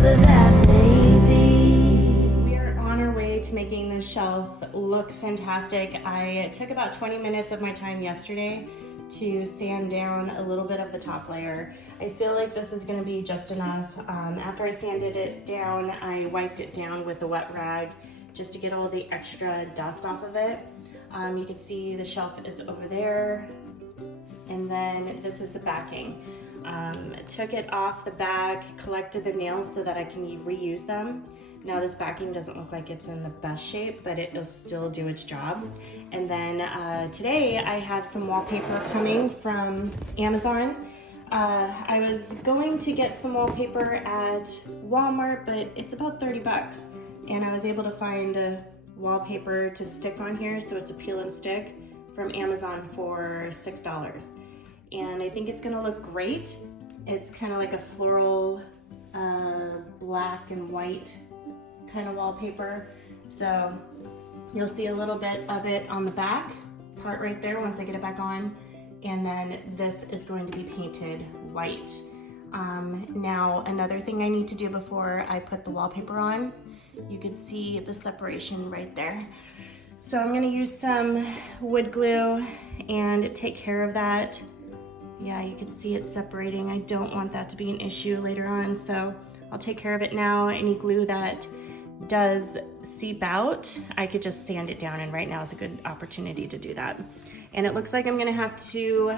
whatever that may be. We are on our way to making this shelf look fantastic. I took about 20 minutes of my time yesterday to sand down a little bit of the top layer. I feel like this is gonna be just enough. After I sanded it down, I wiped it down with a wet rag just to get all the extra dust off of it. You can see the shelf is over there, and then this is the backing. Took it off the back, collected the nails so that I can reuse them. Now this backing doesn't look like it's in the best shape, but it'll still do its job. And then today I have some wallpaper coming from Amazon. I was going to get some wallpaper at Walmart, but it's about 30 bucks. And I was able to find a wallpaper to stick on here, so it's a peel and stick from Amazon for $6. And I think it's gonna look great. It's kind of like a floral black and white kind of wallpaper. So you'll see a little bit of it on the back part right there once I get it back on. And then this is going to be painted white. Now another thing I need to do before I put the wallpaper on, you can see the separation right there. So I'm gonna use some wood glue and take care of that. Yeah, you can see it separating. I don't want that to be an issue later on, so I'll take care of it now. Any glue that does seep out, I could just sand it down, and right now is a good opportunity to do that. And it looks like I'm gonna have to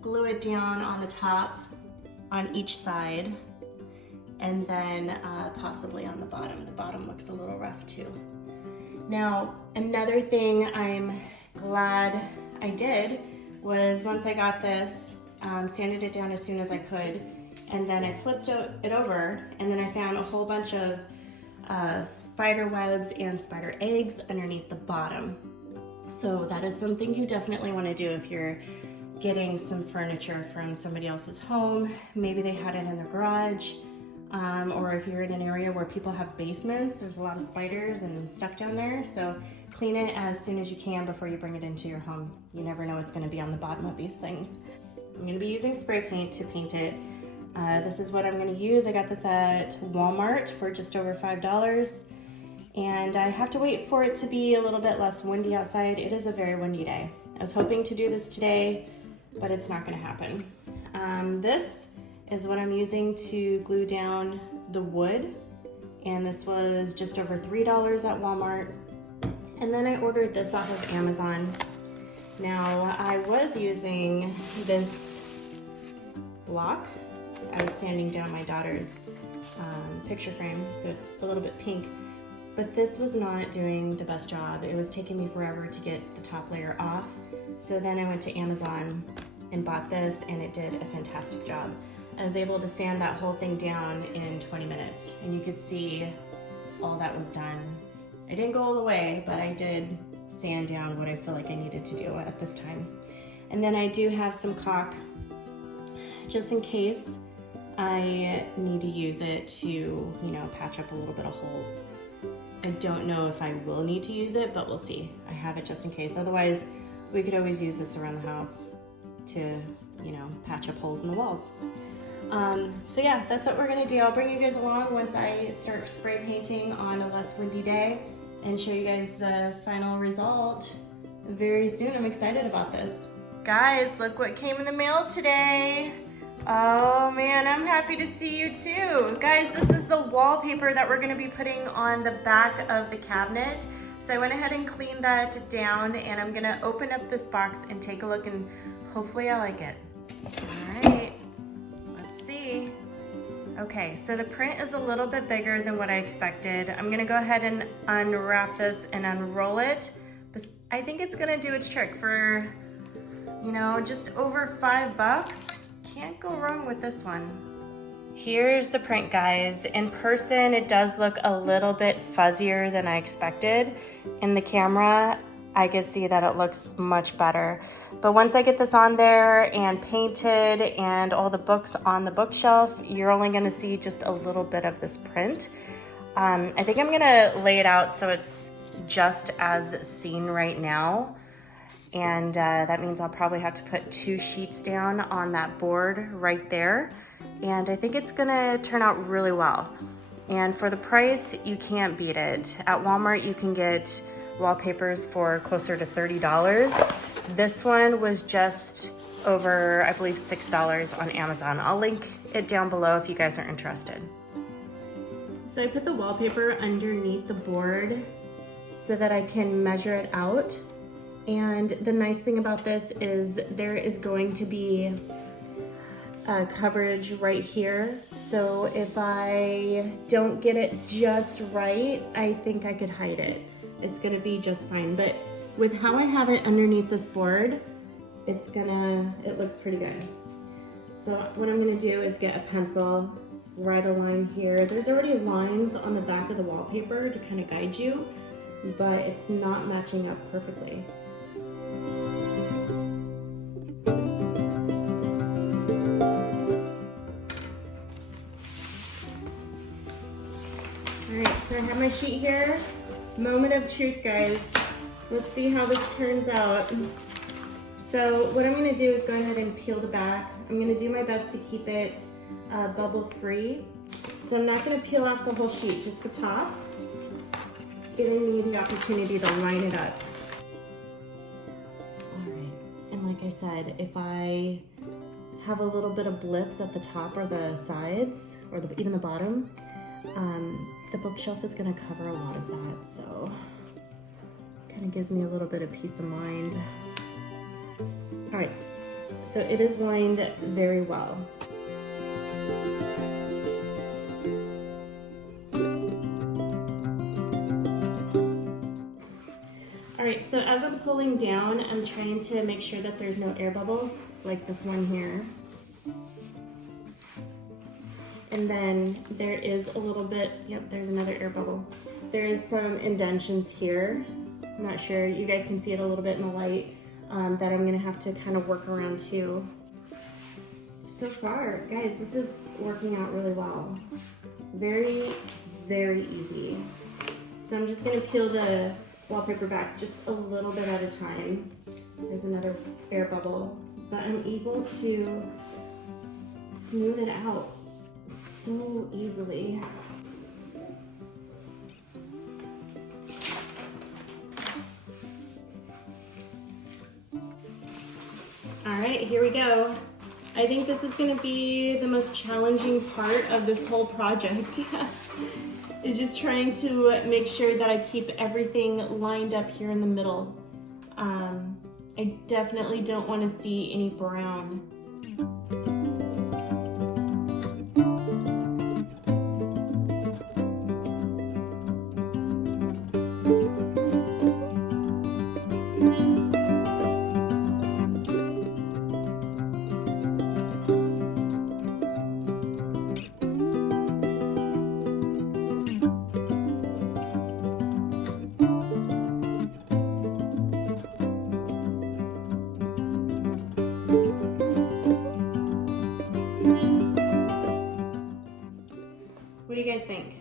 glue it down on the top on each side, and then possibly on the bottom. The bottom looks a little rough too. Now, another thing I'm glad I did was once I got this, sanded it down as soon as I could, and then I flipped it over, and then I found a whole bunch of spider webs and spider eggs underneath the bottom. So that is something you definitely want to do if you're getting some furniture from somebody else's home. Maybe they had it in their garage, or if you're in an area where people have basements, there's a lot of spiders and stuff down there. So clean it as soon as you can before you bring it into your home. You never know what's going to be on the bottom of these things. I'm going to be using spray paint to paint it. This is what I'm going to use. I got this at Walmart for just over $5. And I have to wait for it to be a little bit less windy outside. It is a very windy day. I was hoping to do this today, but it's not going to happen. This is what I'm using to glue down the wood. And this was just over $3 at Walmart. And then I ordered this off of Amazon. Now, I was using this block. I was sanding down my daughter's picture frame, so it's a little bit pink. But this was not doing the best job. It was taking me forever to get the top layer off. So then I went to Amazon and bought this, and it did a fantastic job. I was able to sand that whole thing down in 20 minutes, and you could see all that was done. I didn't go all the way, but I did sand down what I feel like I needed to do at this time. And then I do have some caulk, just in case I need to use it to, patch up a little bit of holes. I don't know if I will need to use it, but we'll see. I have it just in case. Otherwise, we could always use this around the house to, patch up holes in the walls. So yeah, that's what we're gonna do. I'll bring you guys along once I start spray painting on a less windy day and show you guys the final result very soon. I'm excited about this. Guys, look what came in the mail today. Oh man, I'm happy to see you too. Guys, this is the wallpaper that we're gonna be putting on the back of the cabinet. So I went ahead and cleaned that down, and I'm gonna open up this box and take a look, and hopefully I like it. All right, let's see. Okay, so the print is a little bit bigger than what I expected. I'm gonna go ahead and unwrap this and unroll it. I think it's gonna do its trick for, just over $5. Can't go wrong with this one. Here's the print, guys. In person, it does look a little bit fuzzier than I expected. In the camera, I can see that it looks much better. But once I get this on there and painted and all the books on the bookshelf, you're only gonna see just a little bit of this print. I think I'm gonna lay it out so it's just as seen right now. And that means I'll probably have to put 2 sheets down on that board right there. And I think it's gonna turn out really well. And for the price, you can't beat it. At Walmart, you can get wallpapers for closer to $30. This one was just over, I believe, $6 on Amazon. I'll link it down below if you guys are interested. So I put the wallpaper underneath the board so that I can measure it out. And the nice thing about this is there is going to be coverage right here. So if I don't get it just right, I think I could hide it. It's gonna be just fine. But with how I have it underneath this board, it looks pretty good. So what I'm gonna do is get a pencil, write a line here. There's already lines on the back of the wallpaper to kind of guide you, but it's not matching up perfectly. Alright, so I have my sheet here. Moment of truth, guys. Let's see how this turns out. So what I'm going to do is go ahead and peel the back. I'm going to do my best to keep it bubble free. So I'm not going to peel off the whole sheet, just the top, giving me the opportunity to line it up. Alright, and like I said, if I have a little bit of blips at the top or the sides, or even the bottom, the bookshelf is going to cover a lot of that, so kind of gives me a little bit of peace of mind. All right, so it is lined very well. All right, so as I'm pulling down, I'm trying to make sure that there's no air bubbles, like this one here. And then there is a little bit, yep, there's another air bubble. There is some indentions here. I'm not sure, you guys can see it a little bit in the light, that I'm gonna have to kind of work around too. So far, guys, this is working out really well. Very, very easy. So I'm just gonna peel the wallpaper back just a little bit at a time. There's another air bubble, but I'm able to smooth it out so easily. All right, here we go. I think this is gonna be the most challenging part of this whole project. Is just trying to make sure that I keep everything lined up here in the middle. I definitely don't want to see any brown. What do you guys think?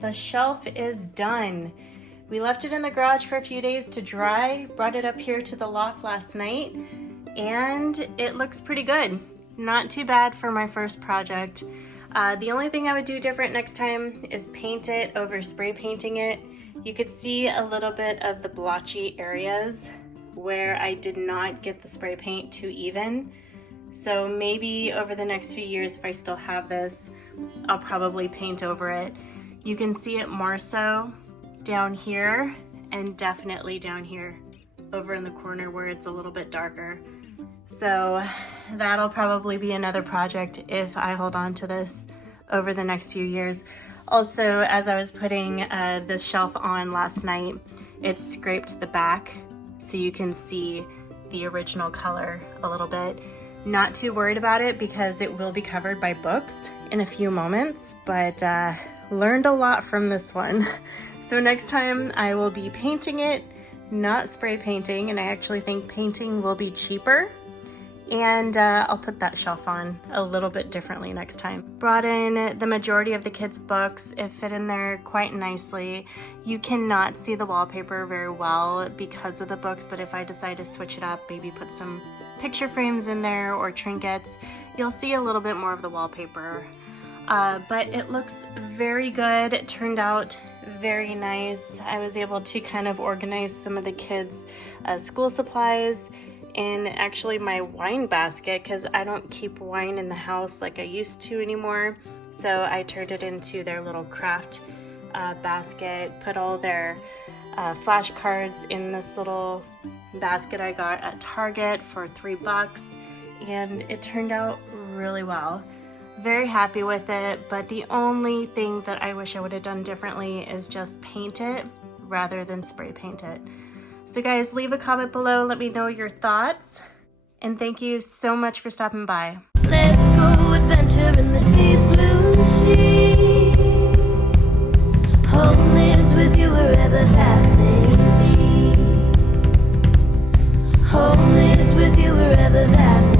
The shelf is done. We left it in the garage for a few days to dry, brought it up here to the loft last night, and it looks pretty good. Not too bad for my first project. The only thing I would do different next time is paint it over spray painting it. You could see a little bit of the blotchy areas where I did not get the spray paint too even. So maybe over the next few years, if I still have this, I'll probably paint over it. You can see it more so down here and definitely down here over in the corner where it's a little bit darker. So that'll probably be another project if I hold on to this over the next few years. Also, as I was putting this shelf on last night, it scraped the back so you can see the original color a little bit. Not too worried about it because it will be covered by books in a few moments, but learned a lot from this one. So next time I will be painting it, not spray painting, and I actually think painting will be cheaper. And I'll put that shelf on a little bit differently next time. Brought in the majority of the kids' books. It fit in there quite nicely. You cannot see the wallpaper very well because of the books, but if I decide to switch it up, maybe put some picture frames in there or trinkets, you'll see a little bit more of the wallpaper. But it looks very good. It turned out very nice. I was able to kind of organize some of the kids' school supplies in actually my wine basket, because I don't keep wine in the house like I used to anymore. So I turned it into their little craft basket, put all their flashcards in this little basket I got at Target for $3, and it turned out really well. Very happy with it, but the only thing that I wish I would have done differently is just paint it rather than spray paint it. So guys, leave a comment below, let me know your thoughts, and thank you so much for stopping by. Let's go adventure in the deep blue sea. Home is with you wherever that may be. Home is with you wherever that may be.